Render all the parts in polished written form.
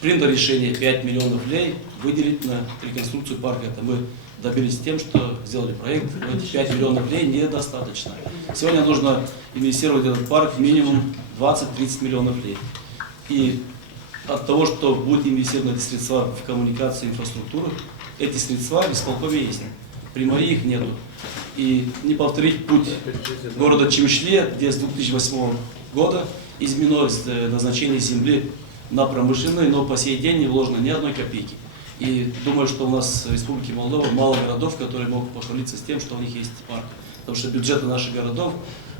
Принято решение 5 миллионов рублей выделить на реконструкцию парка. Это мы добились тем, что сделали проект, но эти 5 миллионов рублей недостаточно. Сегодня нужно инвестировать в этот парк минимум 20-30 миллионов рублей. И от того, что будет инвестированы эти средства в коммуникацию и инфраструктуру, эти средства в исполкоме есть. При Марии их нету. И не повторить путь города Чимишле, где с 2008 года изменилось назначение земли на промышленную, но по сей день не вложено ни одной копейки. И думаю, что у нас в Республике Молдова мало городов, которые могут похвалиться с тем, что у них есть парк. Потому что бюджеты наших городов,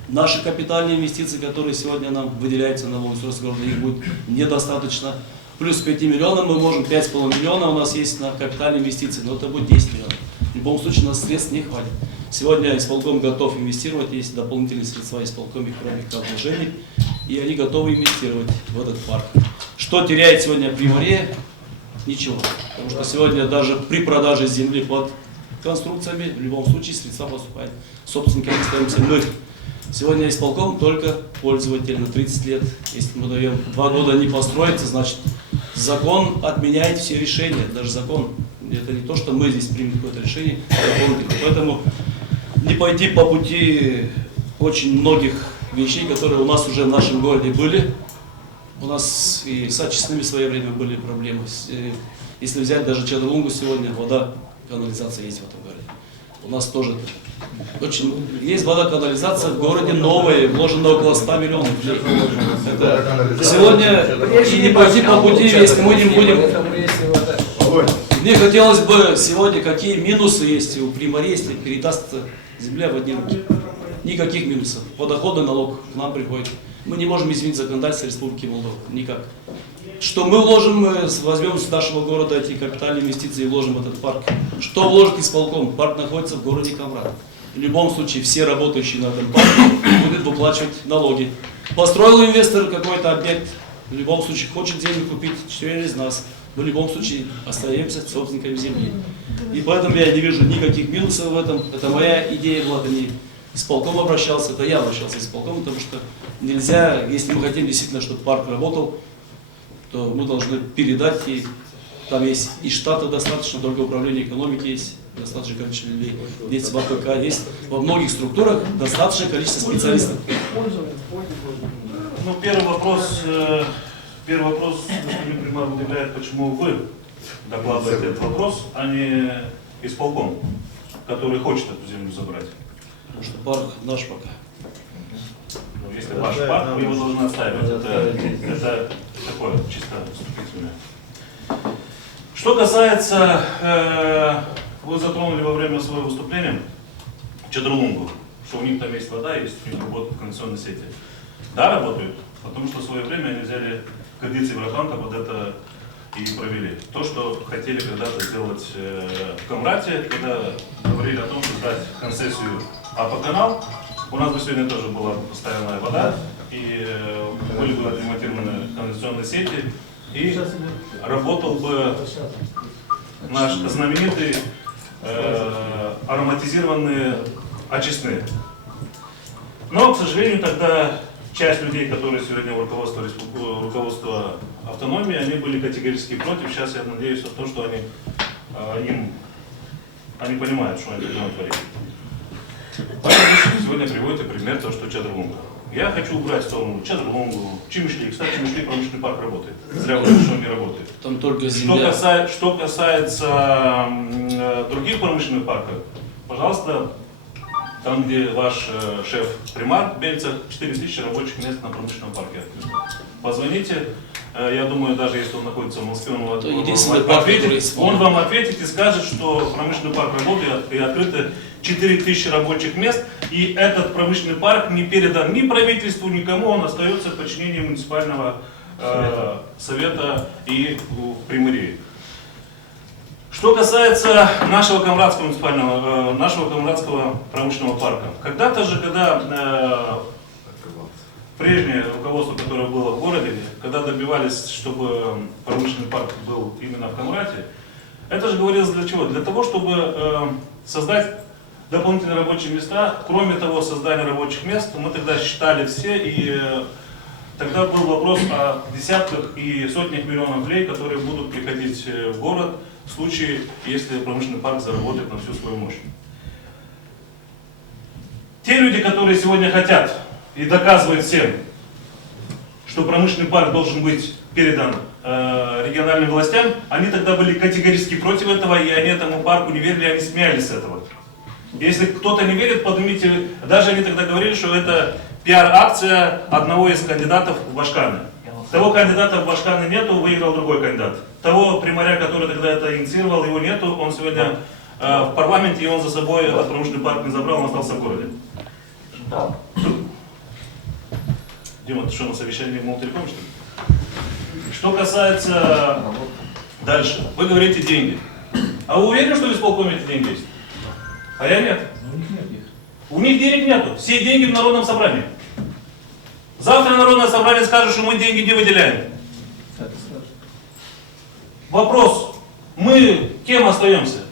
наши капитальные инвестиции, которые сегодня нам выделяются на благоустройство города, их будет недостаточно. Плюс 5 миллионов мы можем, 5,5 миллиона у нас есть на капитальные инвестиции, но это будет 10 миллионов. В любом случае у нас средств не хватит. Сегодня исполком готов инвестировать, есть дополнительные средства исполкоме, кроме как вложений, и они готовы инвестировать в этот парк. Что теряет сегодня Приморье? Ничего. Потому что сегодня даже при продаже земли под конструкциями, в любом случае средства поступают. Собственниками остаемся мы. Сегодня исполком только пользователь на 30 лет. Если мы даем 2 года не построиться, значит закон отменяет все решения, даже закон. Это не то, что мы здесь примем какое-то решение, поэтому не пойти по пути очень многих вещей, которые у нас уже в нашем городе были. У нас и с очистными в свое время были проблемы. Если взять даже Чадрлунгу сегодня, вода, канализация есть в этом городе. У нас тоже очень есть вода, канализация в городе новая, вложено около 100 миллионов рублей. Сегодня и не пойти по пути, если мы не будем. Мне хотелось бы сегодня, какие минусы есть у Приморья, если передастся земля в одни руки. Никаких минусов. Подоходный налог к нам приходит. Мы не можем изменить законодательство Республики Молдова. Никак. Что мы вложим, мы возьмем с нашего города эти капитальные инвестиции и вложим в этот парк. Что вложит исполком? Парк находится в городе Камрад. В любом случае все работающие на этом парке будут выплачивать налоги. Построил инвестор какой-то объект, в любом случае хочет землю купить через нас. Мы в любом случае остаемся собственниками земли. И поэтому я не вижу никаких минусов в этом. Это моя идея была, это не исполком обращался, это я обращался с исполком, потому что нельзя, если мы хотим действительно, чтобы парк работал, то мы должны передать, и там есть и штата достаточно, только управление экономики есть достаточное количество людей, есть в АПК, есть во многих структурах достаточное количество специалистов. Ну, первый вопрос, господин Примар удивляет, почему вы докладываете этот вопрос, а не исполком, который хочет эту землю забрать. Потому что парк наш пока. Ну, если ваш парк, вы его должны отстаивать. Это такое чисто вступительное. Что касается, вы затронули во время своего выступления Чадрлунгу, что у них там есть вода, есть у них работают кондиционные сети. Да, работают, потому что в свое время они взяли кредиты Евротанка, под это и провели. То, что хотели когда-то сделать в Камрате, когда говорили о том, что дать концессию АП-канал, у нас бы сегодня тоже была постоянная вода, и были бы отремонтированы канализационные сети, и работал бы наш знаменитый ароматизированные очистные. Но, к сожалению, тогда часть людей, которые сегодня в руководство автономии, они были категорически против. Сейчас я надеюсь на то, что они понимают, что они должны творить. Поэтому сегодня приводите пример того, что Чадрлунга. Я хочу убрать в сторону Чадрлунгу, Чимишли. Кстати, Чимишли промышленный парк работает. Зря вы что он не работает. Там только земля. Что касается других промышленных парков, пожалуйста, там, где ваш шеф Примар Бельцев, 4000 рабочих мест на промышленном парке. Позвоните, я думаю, даже если он находится в Москве, он вам ответит и скажет, что промышленный парк работает и открыто 4000 рабочих мест, и этот промышленный парк не передан ни правительству, никому, он остается в подчинении муниципального совета и в Приморье. Что касается нашего Камрадского промышленного парка, когда-то же, когда прежнее руководство, которое было в городе, когда добивались, чтобы промышленный парк был именно в Камрате, это же говорилось для чего? Для того, чтобы создать дополнительные рабочие места. Кроме того, создания рабочих мест, мы тогда считали все, и тогда был вопрос о десятках и сотнях миллионов рублей, которые будут приходить в город в случае, если промышленный парк заработает на всю свою мощь. Те люди, которые сегодня хотят и доказывают всем, что промышленный парк должен быть передан региональным властям, они тогда были категорически против этого, и они этому парку не верили, они смеялись с этого. Если кто-то не верит, поднимите, даже они тогда говорили, что это пиар-акция одного из кандидатов в Башканы. Того кандидата в Башканы нету, выиграл другой кандидат. Того примаря, который тогда это инициировал, его нету, он сегодня в парламенте, и он за собой этот промышленный парк не забрал, он остался в городе. Дима, ты что, на совещании Молтелеком, что ли? Что касается дальше, вы говорите деньги. А вы уверены, что в исполкоме эти деньги есть? А я нет. У них денег нету. Все деньги в народном собрании. Завтра народное собрание скажет, что мы деньги не выделяем. Вопрос. Мы кем остаемся?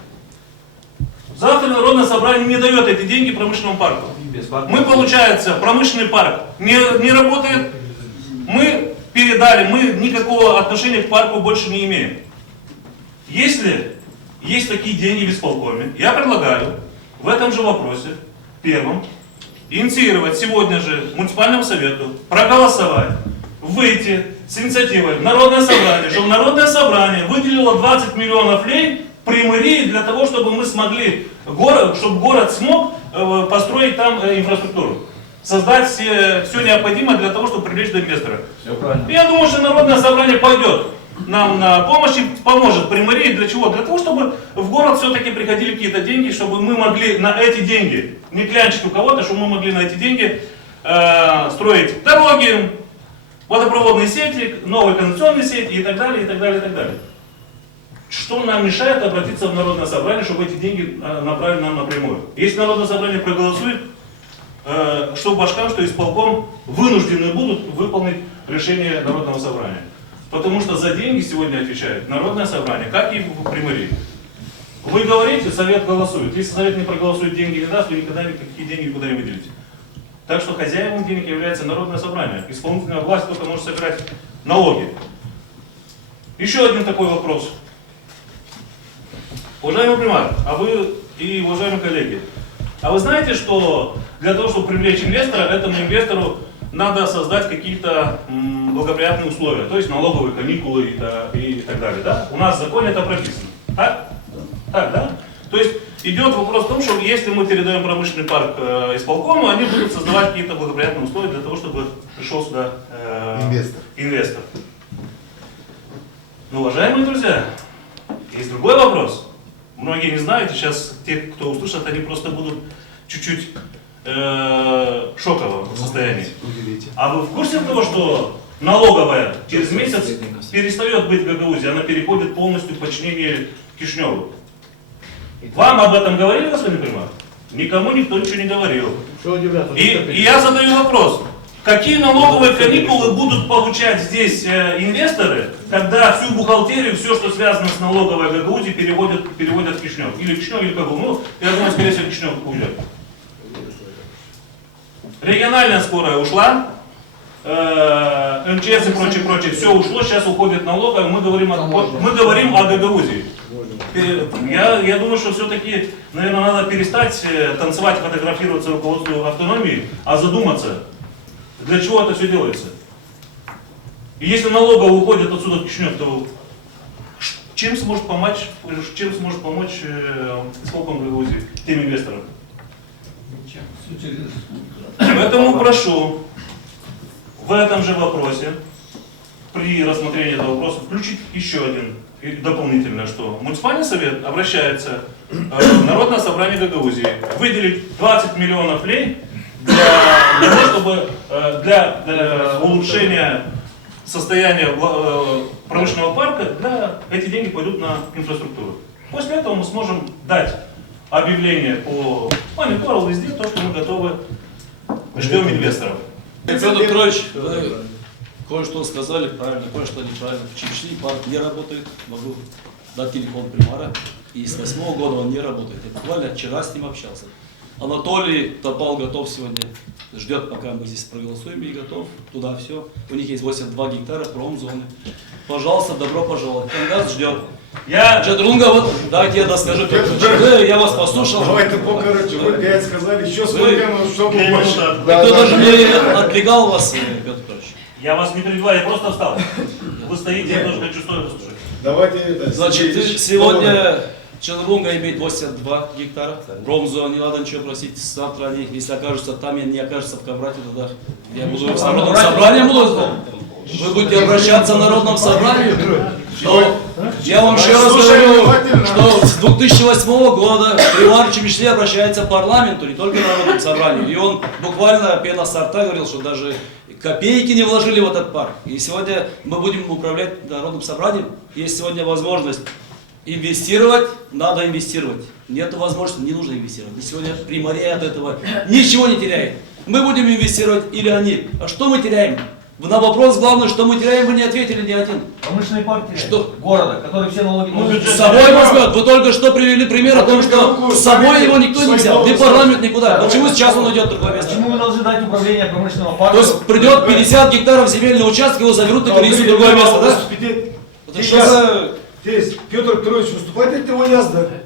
Завтра народное собрание не дает эти деньги промышленному парку. Мы, получается, промышленный парк не работает. Мы передали, мы никакого отношения к парку больше не имеем. Если есть такие деньги в исполкоме, я предлагаю в этом же вопросе, первым, инициировать сегодня же муниципальному совету, проголосовать, выйти с инициативой в Народное собрание, чтобы Народное собрание выделило 20 миллионов лей при мэрии для того, чтобы мы смогли, чтобы город смог построить там инфраструктуру. Создать все необходимое для того, чтобы привлечь инвестора. Я думаю, что Народное собрание пойдет нам на помощь и поможет при мэрии. Для чего? Для того, чтобы в город все-таки приходили какие-то деньги, чтобы мы могли на эти деньги, не клянчить у кого-то, чтобы мы могли на эти деньги строить дороги, водопроводные сети, новые канализационные сети и так далее, и так далее, и так далее. Что нам мешает обратиться в Народное собрание, чтобы эти деньги направили нам напрямую? Если Народное собрание проголосует, что Башкан, что исполком вынуждены будут выполнить решение Народного собрания. Потому что за деньги сегодня отвечает Народное собрание, как и при мэрии. Вы говорите, совет голосует. Если совет не проголосует, деньги не даст, вы никогда никакие деньги никуда не выделите. Так что хозяином денег является Народное собрание. Исполнительная власть только может собирать налоги. Еще один такой вопрос. Уважаемый примар, а вы и уважаемые коллеги, а вы знаете, что для того, чтобы привлечь инвестора, этому инвестору надо создать какие-то благоприятные условия, то есть налоговые каникулы и так далее. Да? У нас в законе это прописано. Так? Так, да? То есть идет вопрос в том, что если мы передаем промышленный парк исполкому, они будут создавать какие-то благоприятные условия для того, чтобы пришел сюда инвестор. Но, уважаемые друзья, есть другой вопрос. Многие не знают, и сейчас те, кто услышат, они просто будут чуть-чуть шоковом состоянии. А вы в курсе того, что налоговая через месяц перестает быть в Гагаузии, она переходит полностью в подчинение Кишиневу? Вам об этом говорили, господин примар? Никому никто ничего не говорил. И я задаю вопрос. Какие налоговые каникулы будут получать здесь инвесторы, когда всю бухгалтерию, все, что связано с налоговой Гагаузии, переводят в Кишинев? Или Кишинев, или Кагул. Ну, я думаю, скорее всего, Кишинев уйдет. Региональная скорая ушла, МЧС и прочее, все ушло, сейчас уходит налоговая, мы говорим о Гагаузии. Я думаю, что все-таки, наверное, надо перестать танцевать, фотографироваться руководству автономии, а задуматься, для чего это все делается. И если налоговая уходит отсюда в Кишинев, то чем сможет помочь исполком Гагаузии тем инвесторам? Поэтому прошу в этом же вопросе, при рассмотрении этого вопроса, включить еще один дополнительно, что муниципальный совет обращается в Народное собрание Гагаузии выделить 20 миллионов лей для того, чтобы для улучшения состояния промышленного парка, эти деньги пойдут на инфраструктуру. После этого мы сможем дать объявление по монитору везде, то, что мы готовы, ждем инвесторов. Федор Петрович, вы кое-что сказали правильно, кое-что неправильно. В Чечне парк не работает, могу дать телефон примара. И с 2008 года он не работает. Я буквально вчера с ним общался. Анатолий Топал готов сегодня, ждет, пока мы здесь проголосуем, и готов туда все. У них есть 82 гектара промзоны. Пожалуйста, добро пожаловать. Кангаз ждет. Чадрунга, вот давайте я доскажу. Я вас послушал. Давайте покороче. Вы 5 сказали, еще сколько, чтобы больше. Кто даже не отвлекал вас, Петр Петрович? Я вас не перебиваю, я просто встал. Вы стоите, я тоже хочу стоя послушать. Давайте это. Значит, сегодня Чадрунга имеет 82 гектара. Промзон, не надо ничего просить. Завтра они, если окажутся там, не окажутся в Камрате, тогда я буду в народном собрании. Вы будете обращаться в народном собрании. Но я вам еще раз говорю, что с 2008 года Иван Чемишли обращается к парламенту, не только к народному собранию. И он буквально пена со рта говорил, что даже копейки не вложили в этот парк. И сегодня мы будем управлять народным собранием. Есть сегодня возможность инвестировать, надо инвестировать. Нет возможности, не нужно инвестировать. И сегодня Приморье от этого ничего не теряет. Мы будем инвестировать или они. А что мы теряем? На вопрос главный, что мы теряем, вы не ответили ни один. Промышленные парки Что? города, которые все налоги... С собой возьмет. Вы только что привели пример о том, что с собой его никто не взял. Ни парламент, никуда. Почему сейчас он идет в другое место? Почему вы должны дать управление промышленного парка? То есть придет 50 гектаров земельного участка, его заберут и перенесут в другое место, да? Это что за... Петр Петрович выступает, это его не сдали.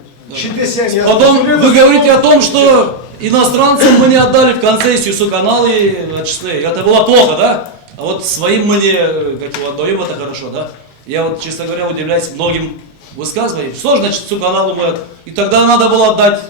Потом вы говорите о том, что иностранцам мы не отдали в концессию суканалы очистные. Это было плохо, да? А вот своим мы не как его отдаем, это хорошо, да? Я вот, честно говоря, удивляюсь многим высказываениям. Что значит суканалу мы от... И тогда надо было отдать.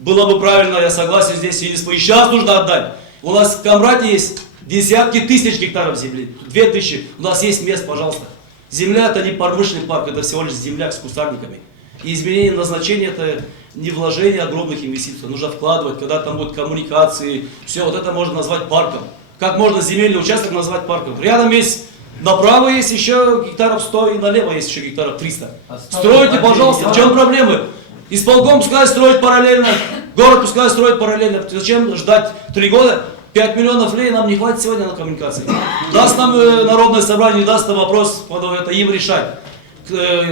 Было бы правильно, я согласен здесь, и сейчас нужно отдать. У нас в Камрате есть десятки тысяч гектаров земли. 2000. У нас есть мест, пожалуйста. Земля это не промышленный парк, это всего лишь земля с кустарниками. И изменение назначения это не вложение огромных инвестиций. Нужно вкладывать, когда там будут коммуникации. Все, вот это можно назвать парком. Как можно земельный участок назвать парком? Рядом есть, направо есть еще гектаров 100 и налево есть еще гектаров 300. Стройте, пожалуйста, в чем проблемы? Исполком пускай строить параллельно, город пускай строить параллельно. Зачем ждать 3 года? 5 миллионов лей нам не хватит сегодня на коммуникации. Даст нам народное собрание, не даст вопрос, это им решать.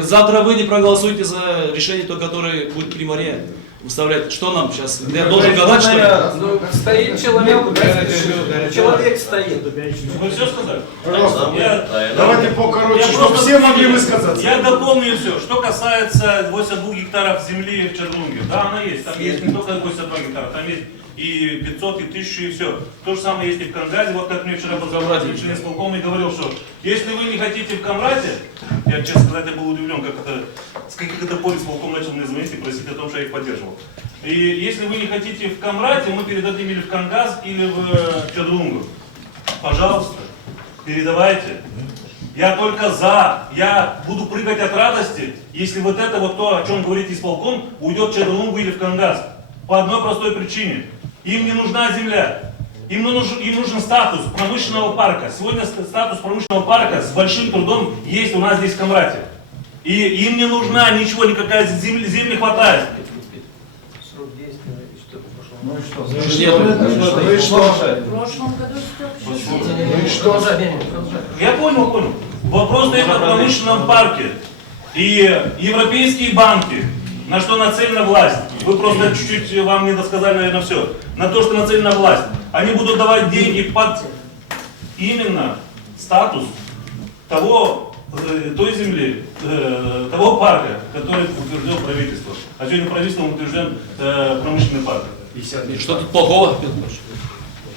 Завтра вы не проголосуете за решение, то, которое будет Приморье выставлять. Что нам сейчас? Я должен гадать, что ли? Ну, стоит человек, человек стоит. Вы все сказали? Пожалуйста, давайте покороче, чтобы все могли высказаться. Я дополню все. Что касается 82 гектаров земли в Чадрунге. Да, она есть. Там есть не только 82 гектара, там есть и 500, и 1000, и все. То же самое есть и в Камраде. Вот как мне вчера позвонил член исполкома и говорил, что если вы не хотите в Камраде, я, честно сказать, я был удивлен, как это, с каких это пор исполком начал мне звонить и просить о том, что я их поддерживал. И если вы не хотите в Камрате, мы передадим или в Кангаз, или в Чадрунгу. Пожалуйста, передавайте. Я только за. Я буду прыгать от радости, если вот это вот то, о чем говорит исполком, уйдет в Чадрунгу или в Кангаз. По одной простой причине. Им не нужна земля. Им нужен статус промышленного парка. Сегодня статус промышленного парка с большим трудом есть у нас здесь в Камрате. И им не нужна ничего, никакая земли хватает. Срок действия, Ну и что? Ну и что? В прошлом году Ну и что? Я понял. Вопрос стоит о промышленном парке. И европейские банки, на что нацелена власть, вы просто чуть-чуть вам не досказали, наверное, все, на то, что нацелена власть, они будут давать деньги под именно статус той земли, того парка, который утверждено правительство. А сегодня правительством утвержден промышленный парк. Что тут плохого, Петр Петрович?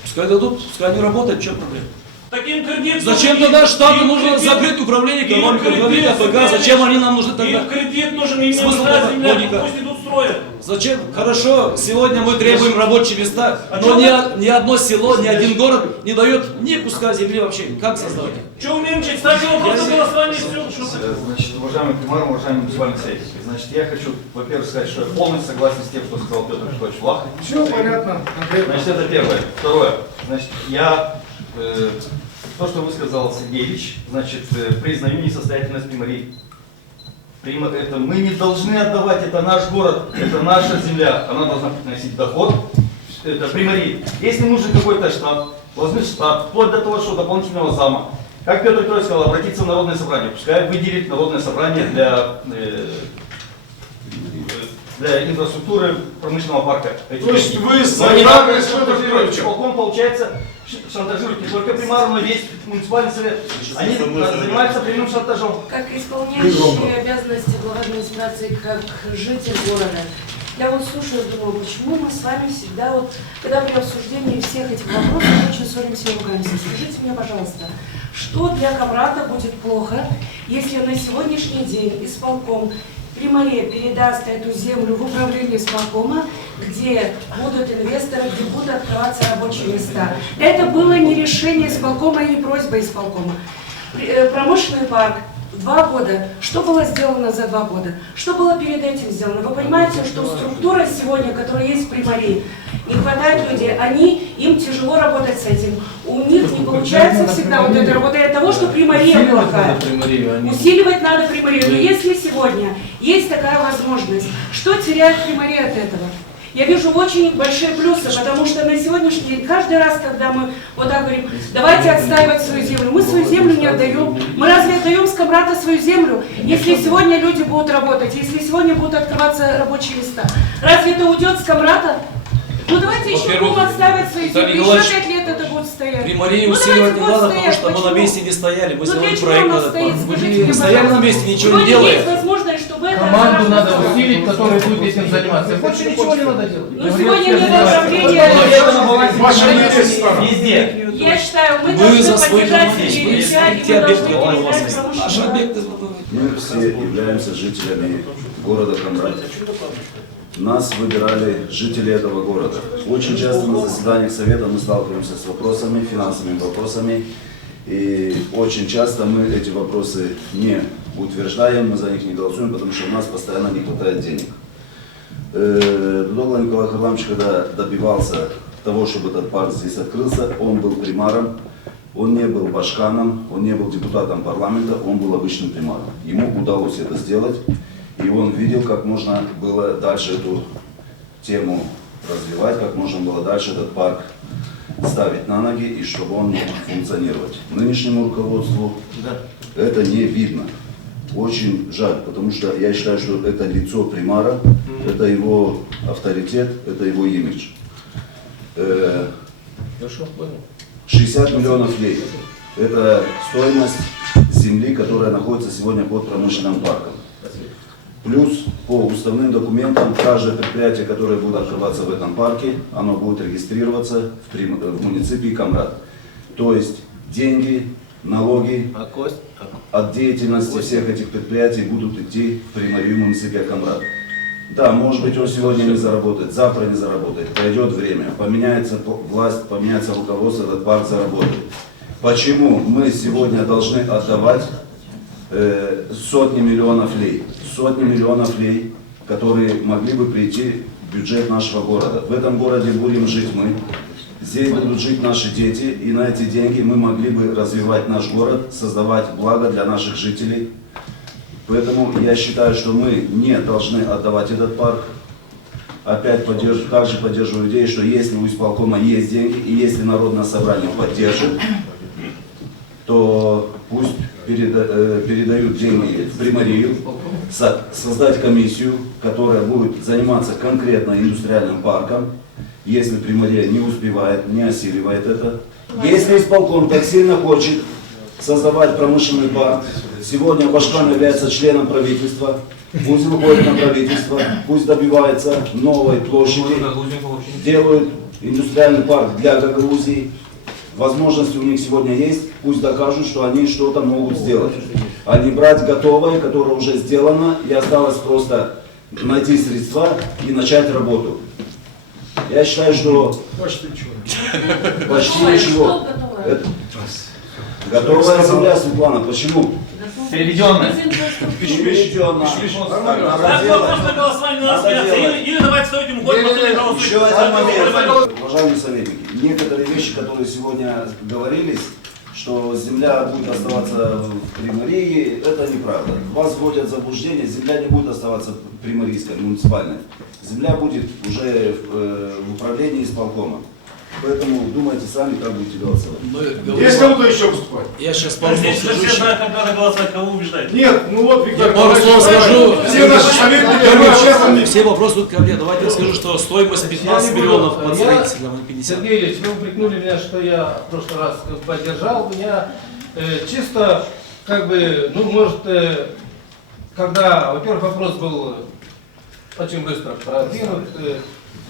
Пускай дадут, пускай они работают, в чем проблема? Таким кредитом. Зачем тогда штату нужно закрыть управление экономикой, АПК? Зачем они нам нужны тогда? Им кредит нужен, им не Смысл нужна какой? земля, Логика. пусть идут строят. Зачем? Хорошо, сегодня мы требуем рабочие места, но ни одно село, ни один город не дает ни куска земли вообще. Как создавать? Что умничать? Ставьте вопрос на голосование, все. Значит, уважаемый Примар, уважаемый муниципальный совет, значит, я хочу, во-первых, сказать, что я полностью согласен с тем, что сказал Петр Петрович Влахов. Все понятно. Значит, это первое. Второе. Значит, то, что высказал Сергеевич, значит, признаю несостоятельность Приморьи. Это мы не должны отдавать, это наш город, это наша земля, она должна приносить доход. Это Приморьи. Если нужен какой-то штат, должны штат, вплоть до того, что дополнительного зама. Как Петр Петрович сказал, обратиться в народное собрание, пускай выделит народное собрание для для инфраструктуры промышленного парка. То есть вы Но за не нами надо что-то шантажировать. прочее. Исполком, получается, шантажирует не только примару, но и весь муниципальный совет. Они занимаются прямым шантажом. Как исполняющий обязанности главы администрации, как житель города, я вот слушаю, думаю, почему мы с вами всегда, вот, когда при обсуждении всех этих вопросов очень ссоримся и ругаемся. Скажите мне, пожалуйста, что для Камрата будет плохо, если на сегодняшний день исполком Приморье передаст эту землю в управление исполкома, где будут инвесторы, где будут открываться рабочие места? Это было не решение исполкома и не просьба исполкома. Промышленный парк 2 года. Что было сделано за 2 года? Что было перед этим сделано? Вы понимаете, что структура сегодня, которая есть в Приморье, не хватает людей, им тяжело работать с этим. У них не получается всегда вот эта работа от того, что Приморье плохая. Усиливать надо Приморье. Но если сегодня есть такая возможность, что теряет Приморье от этого? Я вижу очень большие плюсы, потому что на сегодняшний день, каждый раз, когда мы вот так говорим, давайте отстаивать свою землю, мы свою землю не отдаем. Мы разве отдаем с Камрата свою землю, если сегодня люди будут работать, если сегодня будут открываться рабочие места? Разве это уйдет с Камрата? Ну давайте еще будем отстаивать свои земли, еще 5 лет это будет стоять. Приморье усиливать не надо, потому что мы на месте не стояли, мы сделали проект на этот парк. Мы не стояли на месте, ничего не делаем. Есть возможность, чтобы это Команду надо усилить, которая будет этим заниматься. Больше ничего не надо делать. Ну сегодня нет направления. Ваша месть Везде. Я считаю, мы Вы должны за свой поддержать дом есть, вы Ильича, и те мы объекты, должны которые у вас поддержать есть. промышленный Наши парк. объекты. Мы все являемся жителями города Камрат. Нас выбирали жители этого города. Очень часто на заседаниях совета мы сталкиваемся с вопросами, финансовыми вопросами. И очень часто мы эти вопросы не утверждаем, мы за них не голосуем, потому что у нас постоянно не хватает денег. Дудогла Николай Харламович, когда добивался того, чтобы этот парк здесь открылся, он был примаром, он не был башканом, он не был депутатом парламента, он был обычным примаром. Ему удалось это сделать, и он видел, как можно было дальше эту тему развивать, как можно было дальше этот парк ставить на ноги, и чтобы он мог функционировать. Нынешнему руководству это не видно. Очень жаль, потому что я считаю, что это лицо примара, это его авторитет, это его имидж. 60 миллионов лей. Это стоимость земли, которая находится сегодня под промышленным парком. Плюс по уставным документам каждое предприятие, которое будет открываться в этом парке, оно будет регистрироваться в муниципии Камрат. То есть деньги, налоги от деятельности всех этих предприятий будут идти в Приморью муниципия Камрат. Да, может быть, он сегодня не заработает, завтра не заработает, пройдет время, поменяется власть, поменяется руководство, этот парк заработает. Почему мы сегодня должны отдавать сотни миллионов лей? Сотни миллионов лей, которые могли бы прийти в бюджет нашего города. В этом городе будем жить мы, здесь будут жить наши дети, и на эти деньги мы могли бы развивать наш город, создавать благо для наших жителей. Поэтому я считаю, что мы не должны отдавать этот парк. Опять также поддерживаю идею, что если у исполкома есть деньги, и если народное собрание поддержит, то пусть передают деньги в Приморью, создать комиссию, которая будет заниматься конкретно индустриальным парком, если Приморье не успевает, не осиливает это. Если исполком так сильно хочет создавать промышленный парк, сегодня Башкан является членом правительства, пусть выходит на правительство, пусть добивается новой площади, делают индустриальный парк для Гагаузии. Возможности у них сегодня есть, пусть докажут, что они что-то могут сделать. А не брать готовое, которое уже сделано, и осталось просто найти средства и начать работу. Я считаю, что почти ничего. Готовая земля, Светлана, почему? Переведенная. Переведенная. Так вопрос на голосование не надо смеяться. Или давайте стойте уходим, потом не голосуйте. Еще один момент. Уважаемые советники, некоторые вещи, которые сегодня говорились, что земля будет оставаться в Приморье, это неправда. Вас вводят в заблуждение, земля не будет оставаться приморийской, муниципальной. Земля будет уже в управлении исполкома. Поэтому думайте сами, как будете голосовать. Мы Есть говорим, кому-то еще выступать? я сейчас пару слов Здесь скажу. все еще. знают, как надо голосовать, кого убеждать. Нет, ну вот, Виктор Я пару слов Николаевич, скажу. все наши советники, мы общаемся. Все вопросы тут ко мне. Давайте я скажу, что стоимость 15 Я не миллионов буду. под строительством, 50. Сергей Ильич, вы упрекнули меня, что я в прошлый раз поддержал меня. Чисто, как бы, ну, может, когда, во-первых, вопрос был очень быстро продвинут,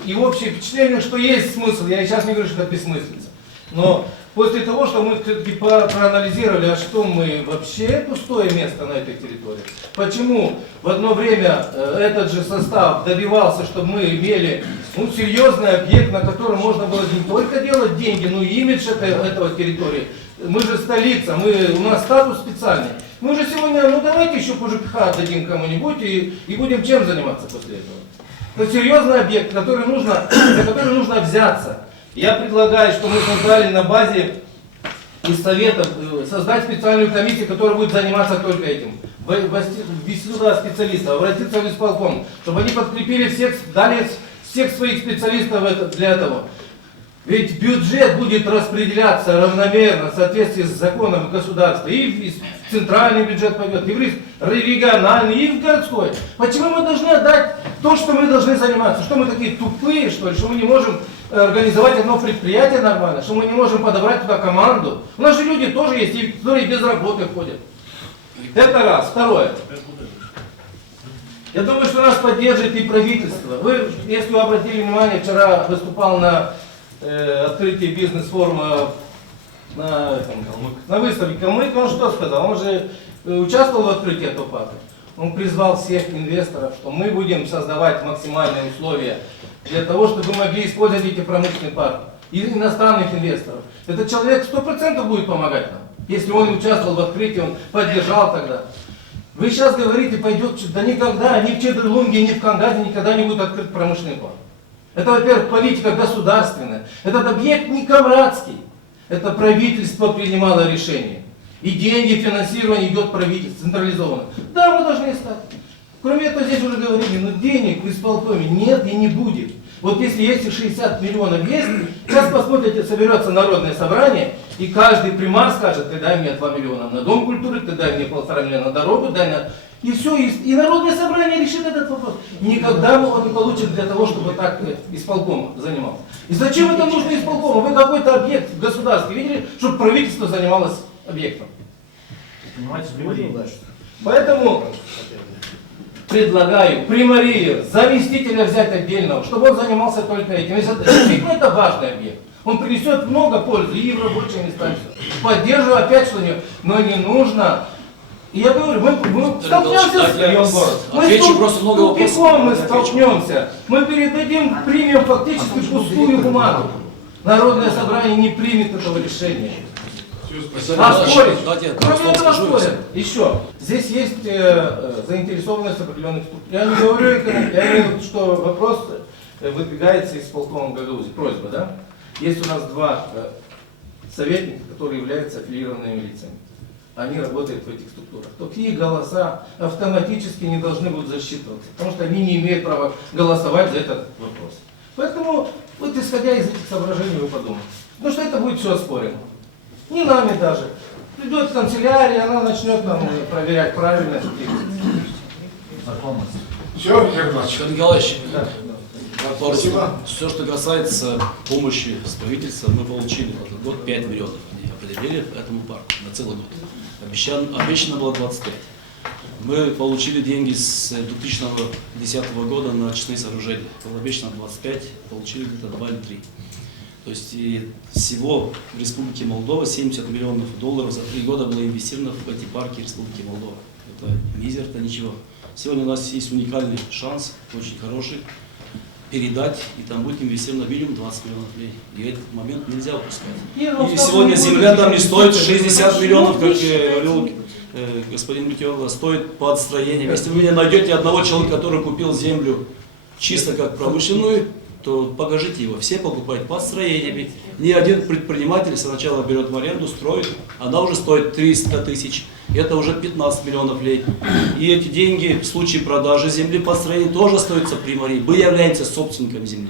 и общее впечатление, что есть смысл, я сейчас не говорю, что это бессмыслица, но после того, что мы все-таки проанализировали, а что мы вообще пустое место на этой территории, почему в одно время этот же состав добивался, чтобы мы имели серьезный объект, на котором можно было не только делать деньги, но и имидж этого территории. Мы же столица, у нас статус специальный. Мы же сегодня, ну давайте еще по ЖКХ отдадим кому-нибудь и будем чем заниматься после этого. Это серьезный объект, за который нужно взяться. Я предлагаю, что мы создали на базе из советов, создать специальную комиссию, которая будет заниматься только этим. Ввести сюда специалистов, обратиться в исполком, чтобы они подкрепили дали всех своих специалистов для этого. Ведь бюджет будет распределяться равномерно в соответствии с законом государства. И в центральный бюджет пойдет, и в региональный, и в городской. Почему мы должны отдать то, что мы должны заниматься? Что мы такие тупые, что ли, что мы не можем организовать одно предприятие нормально, что мы не можем подобрать туда команду? У нас же люди тоже есть, которые без работы ходят. Это раз. Второе. Я думаю, что нас поддержит и правительство. Вы, если вы обратили внимание, вчера выступал на открытии бизнес-форума на выставке Калмык, он что сказал? Он же участвовал в открытии этого парка. Он призвал всех инвесторов, что мы будем создавать максимальные условия для того, чтобы мы могли использовать эти промышленные парки. И иностранных инвесторов. Этот человек 100% будет помогать нам. Если он участвовал в открытии, он поддержал тогда. Вы сейчас говорите, пойдет, да никогда, ни в Чедрлунге, ни в Кангаде никогда не будет открыт промышленный парк. Это, во-первых, политика государственная. Этот объект не комрадский. Это правительство принимало решение. И деньги, финансирование идет правительство, централизованно. Да, мы должны искать. Кроме этого, здесь уже говорили, но денег в исполкоме нет и не будет. Вот если 60 миллионов есть, сейчас посмотрите, соберется народное собрание, и каждый примар скажет, ты дай мне 2 миллиона на дом культуры, ты дай мне 1,5 миллиона на дорогу, дай на... И все, и народное собрание решит этот вопрос. Никогда мы его не получим для того, чтобы так исполком занимался. И зачем это нужно исполкому? Вы какой-то объект в государстве видели, чтобы правительство занималось объектом? Поэтому предлагаю примарию, заместителя взять отдельного, чтобы он занимался только этим. Если действительно это важный объект, он принесет много пользы и в рабочие места. Поддерживаю опять что-нибудь, но не нужно. И я говорю, мы столкнемся с тупиком, мы столкнемся. Мы примем фактически пустую бумагу. Народное собрание не примет этого решения. Спорит. Кроме этого спорят. Еще. Здесь есть заинтересованность определенных структур. Я не говорю, я имею в виду, что вопрос выдвигается из исполкома Гагаузии. Просьба, да? Есть у нас 2 советника, которые являются аффилированными лицами. Они работают в этих структурах. Такие голоса автоматически не должны будут засчитываться, потому что они не имеют права голосовать за этот вопрос. Поэтому, вот исходя из этих соображений, вы подумайте. Ну что это будет все оспорено. Не нами даже. Придет канцелярия, она начнет нам проверять правильность. Все, Виктор Николаевич. Виктор Николаевич, Да. пару слов. Спасибо. Все, что касается помощи с правительства, мы получили в этот год 5 миллионов. Определили этому парку на целый год. Обещано было 25. Мы получили деньги с 2010 года на очистные сооружения. Было обещано 25, получили где-то 2 или 3. То есть и всего в Республике Молдова 70 миллионов долларов за 3 года было инвестировано в эти парки Республики Молдова. Это мизер, это ничего. Сегодня у нас есть уникальный шанс, очень хороший, передать, и там будет инвестировано минимум 20 миллионов рублей. И этот момент нельзя упускать. И сегодня земля там не стоит 60 миллионов, как говорил господин Митёва, стоит по отстроению. Если вы мне найдете одного человека, который купил землю чисто как промышленную, то покажите его. Все покупают под строениями. Ни один предприниматель сначала берет в аренду, строит, она уже стоит 300 тысяч. Это уже 15 миллионов лей. И эти деньги в случае продажи земли под строение тоже остаются при марии. Вы являетесь собственником земли.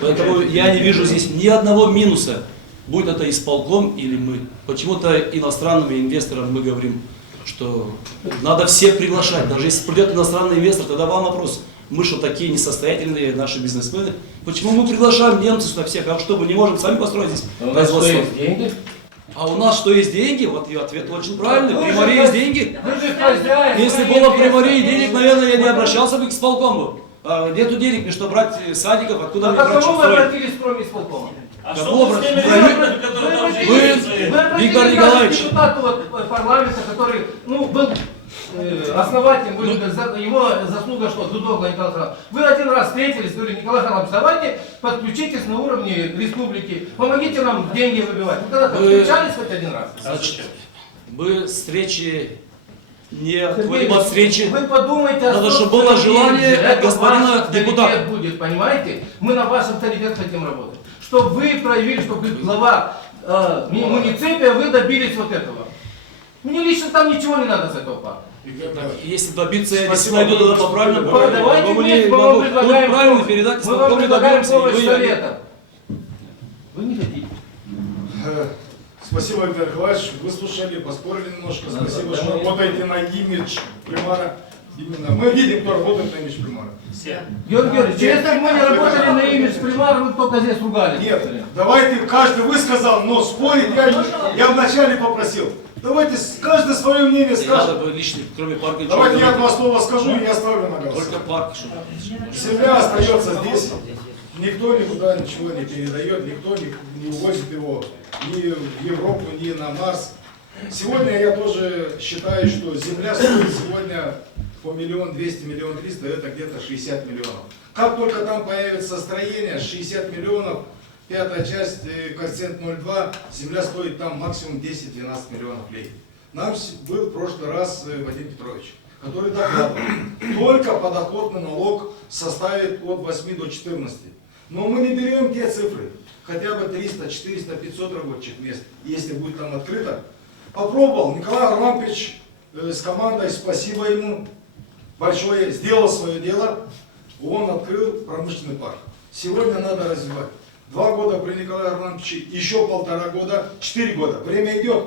Поэтому я не вижу здесь ни одного минуса, будь это исполком или мы. Почему-то иностранным инвесторам мы говорим, что надо всех приглашать. Даже если придет иностранный инвестор, тогда вам вопрос. Мы что, такие несостоятельные наши бизнесмены? Почему мы приглашаем немцев сюда всех? А что, мы не можем сами построить здесь У нас что, производство? есть деньги? А у нас что, есть деньги? Вот и ответ очень правильный. При Марии есть деньги. Вы же хозяин. Если вы было при инвестор. Марии денег, наверное, я не обращался бы к исполкому. А нету денег, мне что, брать садиков? Откуда А мне брать, кому что вы строить? обратились, кроме исполкома? А Кого что вы с теми обратились? ребятами, которые там Вы- живут свои? Виктор Николаевич. Депутату вот, парламента, который был основателем, его заслуга что, Дудова Николай Иванович. Вы один раз встретились, говорили, Николай Иванович, давайте подключитесь на уровне республики, помогите нам деньги выбивать. Вы когда-то Вы- встречались хоть один раз? Значит, мы встречи не Сергей отходим от встречи. Вы подумайте о Надо, чтобы собственном было желание имидже. Это господина ваш авторитет депутата. будет, понимаете? Мы на ваш авторитет хотим работать. Чтобы вы проявили, чтобы глава муниципия, вы добились вот этого. Мне лично там ничего не надо с этого парка. Если добиться, я Спасибо. действительно найду тогда по правильному поводу. Давайте Могу вместе, не- мы могу. вам предлагаем Тут правильно помощь. передать, Мы вам исполком предлагаем добьемся, помощь и вы- совета. Вы не хотите. Спасибо, Виктор Николаевич. Вы слушали, поспорили немножко. Спасибо, что работаете на имидж Примара. Именно мы видим, кто работает на имидж Примара. Все. Георгий Георгиевич, если бы мы не работали на имидж Примара, вы бы только здесь ругались. Нет, давайте каждый высказал, но спорить я вначале попросил. Давайте каждый свое мнение Не надо скажет. бы лишних, кроме парка, ничего Давайте не я надо. два слова скажу и я ставлю на газ. Только парк, что Земля остается здесь. Никто никуда ничего не передает, никто не увозит его ни в Европу, ни на Марс. Сегодня я тоже считаю, что земля стоит сегодня по 1 200 000 1 300 000, это где-то 60 миллионов. Как только там появится строение, 60 миллионов, пятая часть, коэффициент 0,2, земля стоит там максимум 10-12 миллионов лей. Нам был в прошлый раз Вадим Петрович, который догадывал, только подоходный налог составит от 8 до 14. Но мы не берем те цифры, хотя бы 300, 400, 500 рабочих мест, если будет там открыто. Попробовал Николай Арлампич с командой, спасибо ему большое, сделал свое дело, он открыл промышленный парк. Сегодня надо развивать. 2 года при Николае Арлампиче, еще 1,5 года, 4 года, время идет.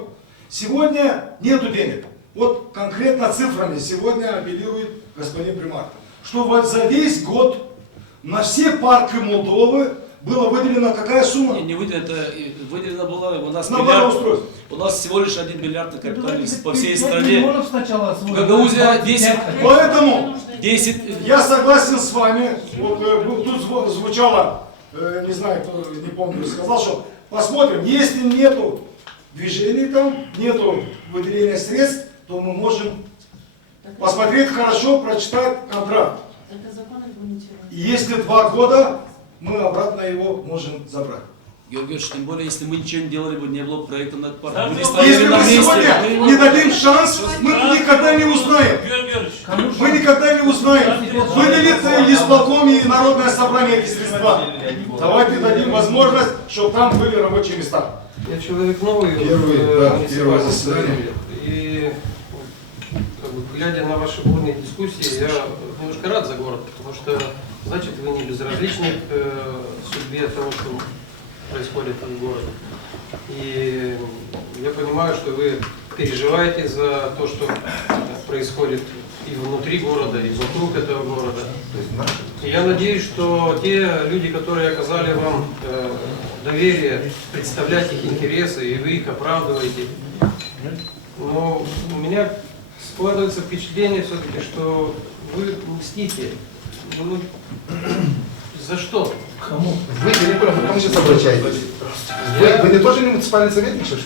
Сегодня нету денег. Вот конкретно цифрами сегодня апеллирует господин Примар, что вот за весь год на все парки Молдовы было выделено какая сумма? не выделено, это выделено было у нас На миллиард. благоустройство. У нас всего лишь 1 миллиард на капитале по всей 5 стране. миллионов сначала освоили. В Гагаузия 10. Поэтому 10. я согласен с вами. Вот тут звучало, не знаю, кто, не помню, сказал, что посмотрим, если нету движений там, нету выделения средств, то мы можем посмотреть хорошо, прочитать контракт. Это закон регламентирует. И если 2 года, мы обратно его можем забрать. Георгий Георгиевич, тем более, если мы ничего не делали бы, не было бы проекта над парком. Да, Мы не ну, стояли Если на мы месте. сегодня не дадим шанс, мы никогда не узнаем. Георгий Георгиевич, Мы никогда не узнаем, выделит исполком и Народное собрание эти средства. Давайте дадим возможность, чтобы там были рабочие места. Я человек новый, Первое заседание. И как бы, глядя на ваши бурные дискуссии, я немножко рад за город, потому что, значит, вы не безразличны к судьбе того, что происходит в городе. И я понимаю, что вы переживаете за то, что происходит и внутри города, и вокруг этого города. И я надеюсь, что те люди, которые оказали вам доверие представлять их интересы, и вы их оправдываете. Но у меня складывается впечатление все-таки, что вы мстите. Ну, за что? Кому? Вы, я не понял, вы кому сейчас обращаетесь? Вы не тоже не муниципальный советник, что ли?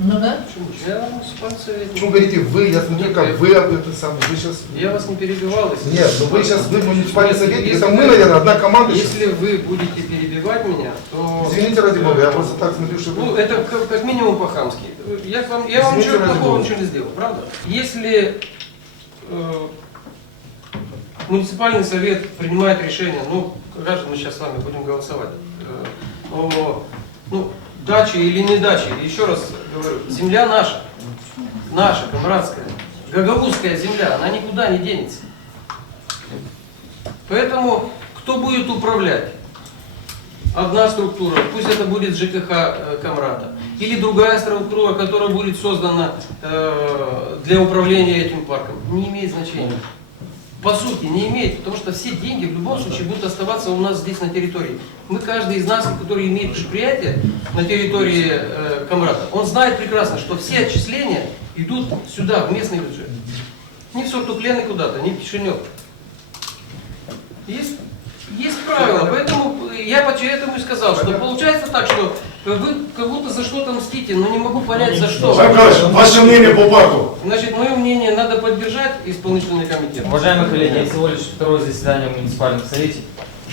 Ну да. Почему? Я муниципальный советник. Почему говорите вы? Я смотрю, как вы это самое. Вы сейчас. Я вас не перебивал. Если Нет, ну вы сейчас вы муниципальный советник. Это мы, наверное, одна команда. сейчас. Если вы будете перебивать меня, то... Извините, ради бога, я просто так смотрю, что Ну, вы. это как минимум по-хамски. Я вам Извините, ничего ради плохого бога. ничего не сделал, правда? Если муниципальный совет принимает решение, ну, как же мы сейчас с вами будем голосовать, ну, дача или не дача, еще раз говорю, земля наша, комрадская, гагаузская земля, она никуда не денется. Поэтому кто будет управлять? одна структура, пусть это будет ЖКХ Камрата, или другая структура, которая будет создана для управления этим парком, не имеет значения. По сути, не имеет, потому что все деньги в любом случае будут оставаться у нас здесь на территории. Мы, каждый из нас, который имеет предприятие на территории Камрата, он знает прекрасно, что все отчисления идут сюда, в местный бюджет. Не в Сортуплены куда-то, не в Кишинев. Есть правила, поэтому я поэтому и сказал, что получается так, что вы как будто за что-то мстите, но не могу понять за что. Ваше мнение по парку? Значит, мое мнение, надо поддержать исполнительный комитет. Уважаемые коллеги, я всего лишь второе заседание в муниципальном совете.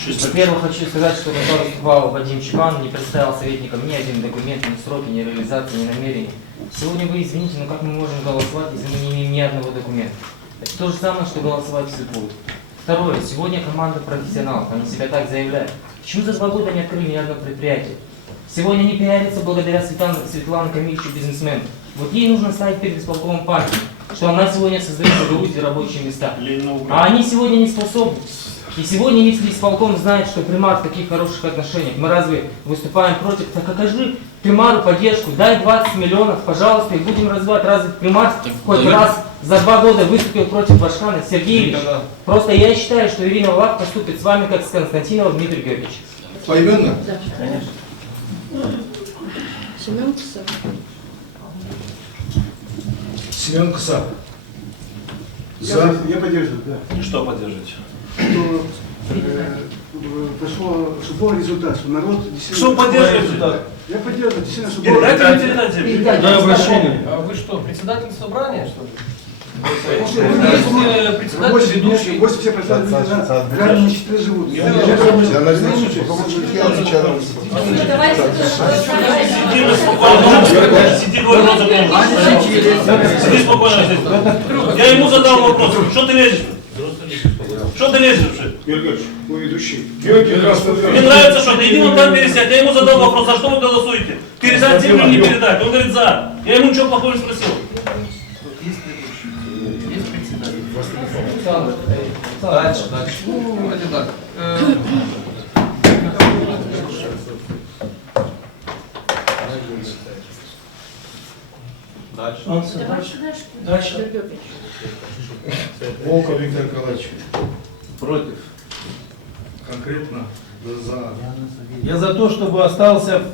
Во-первых, хочу сказать, что когда выступал Вадим Чебан, не представил советникам ни один документ, ни сроки, ни реализации, ни намерений. Сегодня вы извините, но как мы можем голосовать, если мы не имеем ни одного документа? Это то же самое, что голосовать вслепую. Второе, сегодня команда профессионалов, они себя так заявляют. Почему за 2 года не открыли ни одно предприятие? Сегодня не пиарится благодаря Светлане Камильевичу бизнесмену. Вот ей нужно ставить перед исполкомом партии, что она сегодня создает в Грузии рабочие места. А они сегодня не способны. И сегодня, если исполком знает, что примар в таких хороших отношениях, мы разве выступаем против, так окажи примару поддержку, дай 20 миллионов, пожалуйста, и будем развивать. Разве примар хоть раз за 2 года выступил против Башкана Сергеевич? Просто я считаю, что Ирина Влад поступит с вами, как с Константиновым Дмитрий Георгиевич. Поименно? Да. Конечно. Семен Кусак. Семен Кусак. Я поддерживаю, да. Что поддержите? Что пошло, что был результат, что народ действительно... Что поддерживаете? Я поддерживаю, действительно, что был Передайте. Да, обращение. А вы что, председатель собрания, что ли? Председатель, ведущий. Больше все представители реально нищеты живут. Сиди спокойно. Я ему задал вопрос. Что ты лезешь? Что ты лезешь? Георгий, вы ведущий. Георгий, Мне нравится, что ты иди вон там пересядь. Я ему задал вопрос, за что вы голосуете? Передать землю, не передать. Он говорит за. Я ему ничего плохого не спросил. Есть председатель. Дальше. Ну, это так. Дальше. Волков Виктор Николаевич. Против. Конкретно за... Я за то, чтобы остался в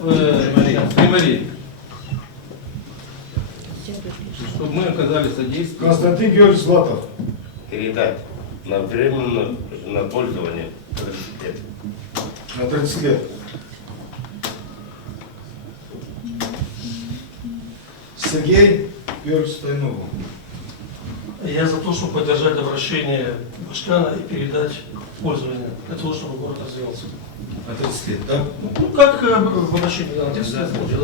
примаре. Чтобы мы оказались содействием. Константин Георгиевич Златов. Передать на временно на пользование 30 лет. На 30 лет. Сергей Георгиевич Стайнов. Я за то, чтобы поддержать обращение Башкана и передать в пользование, для того, чтобы город развивался. На 30 лет, да? Ну, как в обращении, да, 10 лет будет.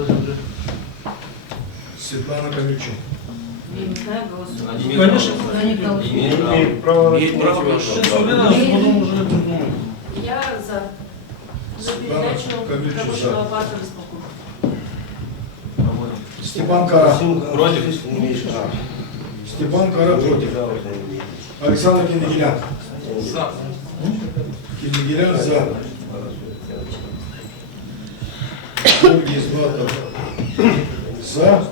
Светлана Камильчук. Я не знаю, голосую. Конечно, Имеет право. потом уже думаю. Я за передачу Камильчук, рабочего за. аппарата в исполком. Степан Кара. Против? Степан Кара против. Александр Кинегелян. За. Кинегелян за. Георгий Златов за.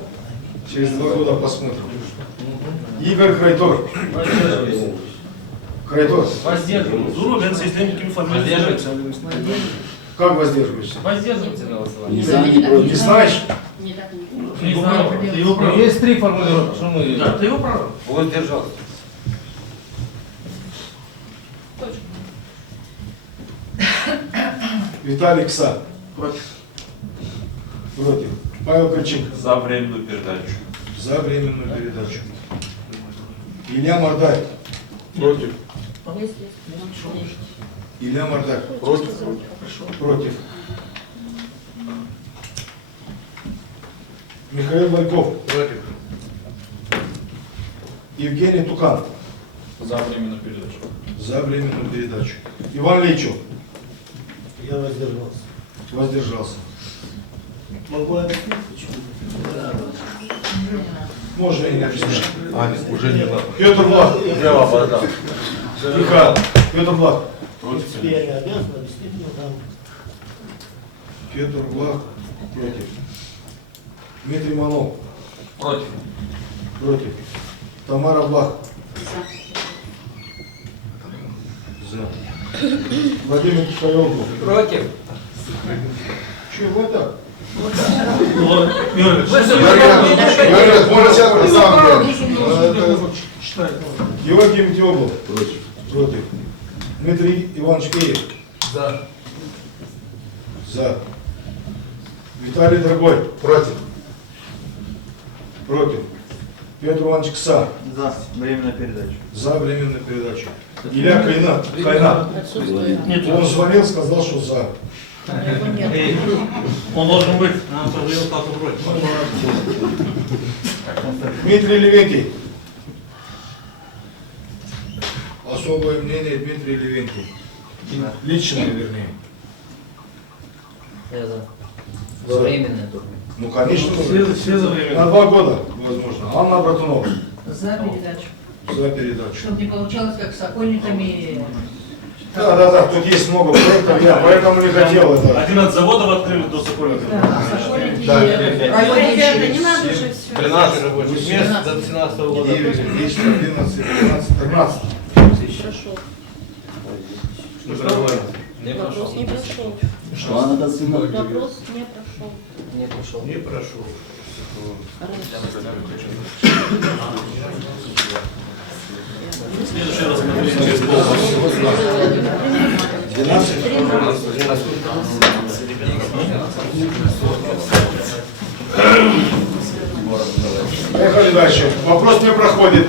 Через 2 года посмотрим. Игорь Крайтор. Крайтор. Воздерживайтесь. Зурубен системник информации. Как воздерживаешься? Воздерживайтесь голосование. Не за, не против. Не знаешь? Не так не Ты его право. Есть 3 формулировки, что мы... Да, ты его право. Он держался. Точно. Виталий Кса. Против. Против. Павел Кольчик. За временную передачу. За временную передачу. Илья Мордай. Против. Илья Мордай. Против. Против. Михаил Лайков. Против. Евгений Тукан. За временную передачу. За временную передачу. Иван Лейчук. Я воздержался. Воздержался. Могу объяснить, почему? Можно и не объяснять. Уже не надо. Петр Влад. Дело обождал. Тихо. Петр Влад. Я не обязан объяснить, но там Петр Блах против. Дмитрий Манов Против. против. Тамара Блах за. Владимир Кишаёнков Против. Чего вы так? Юрий, Юрий, можно сейчас на самом деле. читай. Георгий Митёблов Против. против. Дмитрий Иванович Кеев За. за. Виталий Дорогой Против. против. Петр Иванович Кса За временную передачу. за временную передачу. Илья Кайнат. Нет, Он звонил, сказал, что за. он должен быть. Нам проверил, как вроде. Дмитрий Левентий. Особое мнение Дмитрий Левентий. Личное, вернее. Я за. За. Временное только. Ну, конечно, Все за время. на 2 года, возможно. Анна Братунова За передачу. за передачу. Чтобы не получалось, как с окольниками. Да, тут есть много проектов, я поэтому не хотел это. 11 заводов открыли до Сокольникова. Да, Сокольники, Да. районе Ребята, не надо же все. 13 рабочих мест до 2017 года. 9, 10, 11, 12, 13. Прошел. Не прошел. Вопрос не прошел. Что она даст ему? Вопрос не прошел. Не прошел. Не прошу. Следующее рассмотрение через полгода. 12. Поехали дальше. Вопрос не проходит.